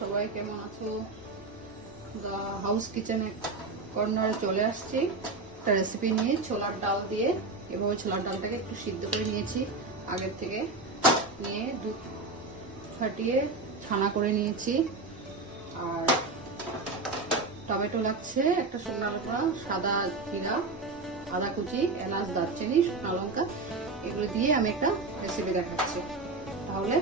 সবাই কেমন আছো? দা হাউস কিচেনে কর্নারে চলে আসছি একটা রেসিপি নিয়ে। ছোলার ডাল দিয়ে এভাবে ছোলার ডালটাকে একটু সিদ্ধ করে নিয়েছি আগের থেকে, নিয়ে দুধ ফাটিয়ে ছানা করে নিয়েছি। আর টমেটো লাগছে, একটা শুকনো লঙ্কা, সাদা জিরা, আদা কুচি, এলাচ, দারচিনি, শুকনো লঙ্কা, এগুলো দিয়ে আমি একটা রেসিপি দেখাচ্ছি। তাহলে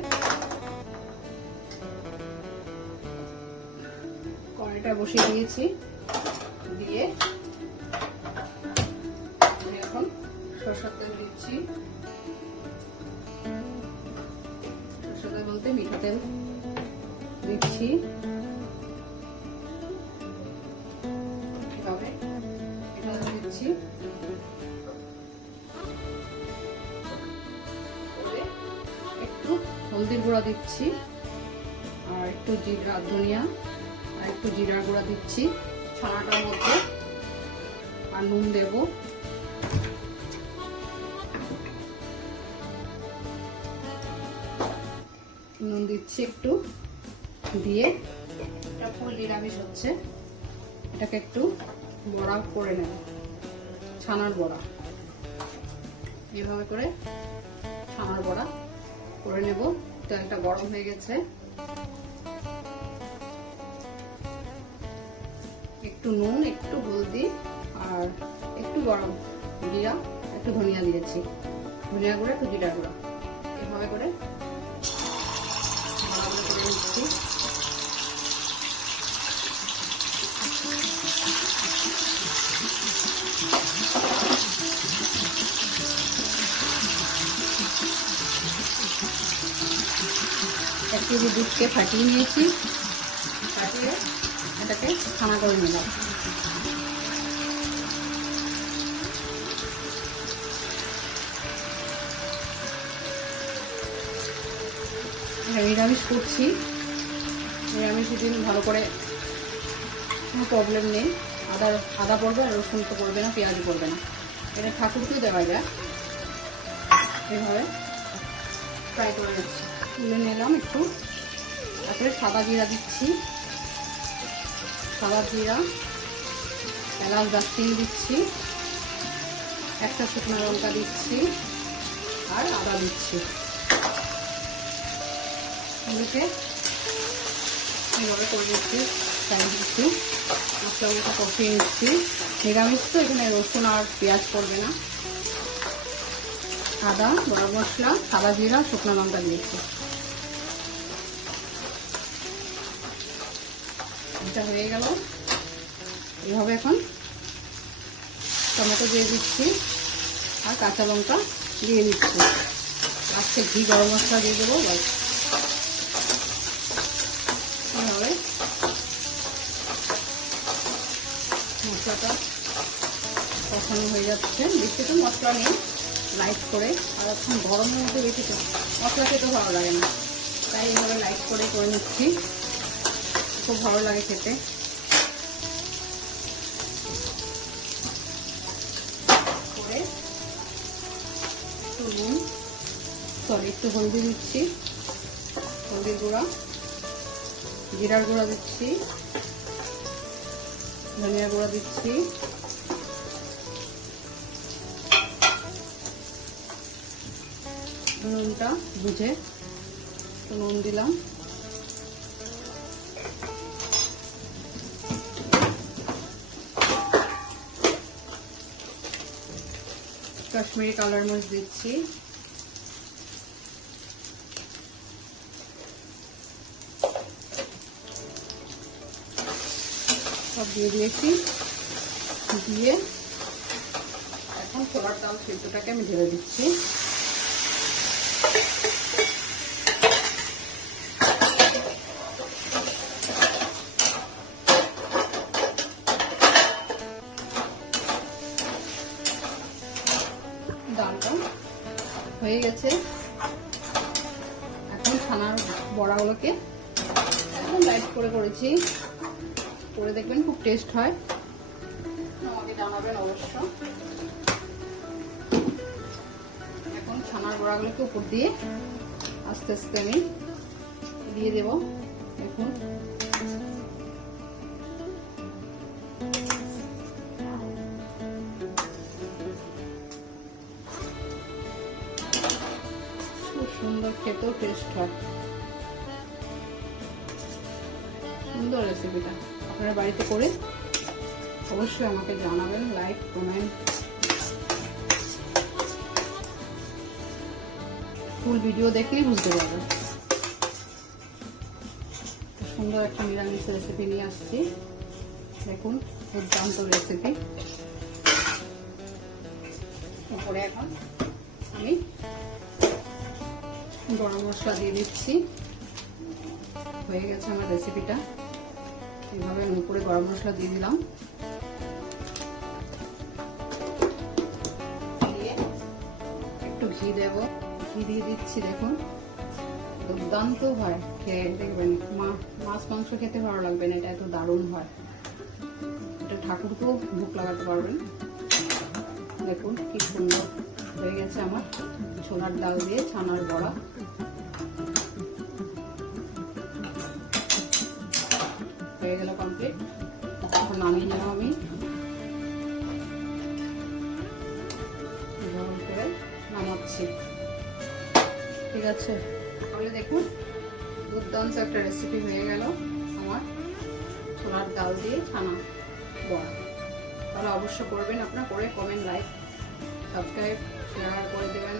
কড়াইটা বসিয়ে দিয়েছি, দিয়ে আমি এখন সরষের তেল দিচ্ছি। সরষের তেল বলতে মিঠা তেল দিচ্ছি। এভাবে দিচ্ছি, একটু হলদির গুঁড়া দিচ্ছি, আর একটু জিরা, ধনিয়া আর একটু জিরার গুঁড়া দিচ্ছি ছানাটার মধ্যে, আর নুন দেব। নুন দিচ্ছি একটু, দিয়ে এটা ফুল নিরামিষ হচ্ছে, এটাকে একটু বড়া করে নেব, ছানার বড়া। এভাবে করে ছানার বড়া করে নেব। তেলটা গরম হয়ে গেছে, একটু নুন, একটু হলদি আর একটু গরম জিরা, একটু ধনিয়া দিয়েছি, ধনিয়া গুঁড়া, একটু জিরা গুঁড়া। এভাবে করে নিচ্ছি। এক কেজি দুধকে ফাটিয়ে নিয়েছি, ফাটিয়ে এটাকে ছানা করে নিলাম। নিরামিষ করছি, নিরামিষ দিন ভালো করে কোনো প্রবলেম নেই। আদা পড়বে আর রসুন তো পড়বে না, পেঁয়াজ পড়বে না। এটা ঠাকুরকেও দেওয়া যায়। এভাবে ফ্রাই করে নিচ্ছি, তুলে নিলাম একটু। তারপরে সাদা জিরা দিচ্ছি, সাদা জিরা, এলাচ, দারচিনি দিচ্ছি, একটা শুকনো লঙ্কা দিচ্ছি, আর আদা দিচ্ছি। এগুলোকে এইভাবে করে নিচ্ছি, ফ্রাই দিচ্ছি, মশলাগুলোকে কষিয়ে নিচ্ছি। নিরামিষ তো, এখানে রসুন আর পেঁয়াজ পড়বে না। আদা, গরম মশলা, সাদা জিরা, শুকনো লঙ্কা দিয়েছি। এটা হয়ে গেল। এভাবে এখন টমেটো দিয়ে দিচ্ছি আর কাঁচা লঙ্কা দিয়ে দিচ্ছি। আজকে ঘি, গরম মশলা দিয়ে দেবো। এভাবে মশলাটা কষানো হয়ে যাচ্ছে। বেশি তো মশলা নেই, লাইট করে। আর এখন গরমের মধ্যে বেশি তো মশলা খেতে ভালো লাগে না, তাই এইভাবে লাইট করে নিচ্ছি। খুব ভালো লাগে খেতে। করে একটু নুন, একটু হলদি দিচ্ছি, হলদির গুঁড়া, জিরার গুঁড়া দিচ্ছি, ধনিয়া গুঁড়া দিচ্ছি, নুনটা বুঝে নুন দিলাম। কাশ্মীরি কালার মরিচ দিচ্ছি, সব দিয়ে দিয়েছি। দিয়ে এখন ছোলার ডাল সিদ্ধটাকে আমি ঢেলে দিচ্ছি। ডালটা হয়ে গেছে। এখন ছানার বড়াগুলোকে একদম লাইট করে করেছি, করে দেখবেন খুব টেস্ট হয়। আমাকে জানাবেন অবশ্য। এখন ছানার বড়াগুলোকে উপর দিয়ে আস্তে আস্তে আমি দিয়ে দেব। দেখুন টেস্ট হয়। সুন্দর রেসিপিটা, আপনারা বাড়িতে করে অবশ্যই আমাকে জানাবেন, লাইক কমেন্ট, ফুল ভিডিও দেখলেই বুঝতে পারবেন। সুন্দর একটা নিরামিষ রেসিপি নিয়ে আসছি, দেখুন দুর্দান্ত রেসিপি। তারপরে এখন আমি গরম মশলা দিয়ে দিচ্ছি। হয়ে গেছে আমার রেসিপিটা, এইভাবে আমি উপরে গরম মশলা দিয়ে দিলাম। একটু ঘি দেবো, ঘি দিয়ে দিচ্ছি। দেখুন দুর্দান্ত হয়, খেয়ে দেখবেন। মাছ মাংস খেতে ভালো লাগবে না, এটা এত দারুণ হয়। এটা ঠাকুরকেও ভোগ লাগাতে পারবেন। দেখুন কি সুন্দর হয়ে গেছে আমার ছোলার ডাল দিয়ে ছানার বড়া। হয়ে গেল কমপ্লিট। এখন নামিয়ে নেব আমি, গরম করে নামাচ্ছি। ঠিক আছে, তাহলে দেখুন দুর্দান্ত একটা রেসিপি হয়ে গেল আমার ছোলার ডাল দিয়ে ছানা বড়া। তাহলে অবশ্য করবেন আপনারা, করে কমেন্ট, লাইক, সাবস্ক্রাইব, শেয়ার করে দেবেন।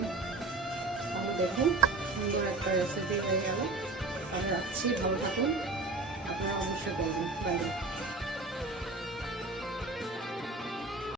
তাহলে দেখুন সুন্দর একটা রেসিপি হয়ে গেল। তাহলে রাখছি, ভালো থাকুন, আপনারা অবশ্যই করবেন। বাই।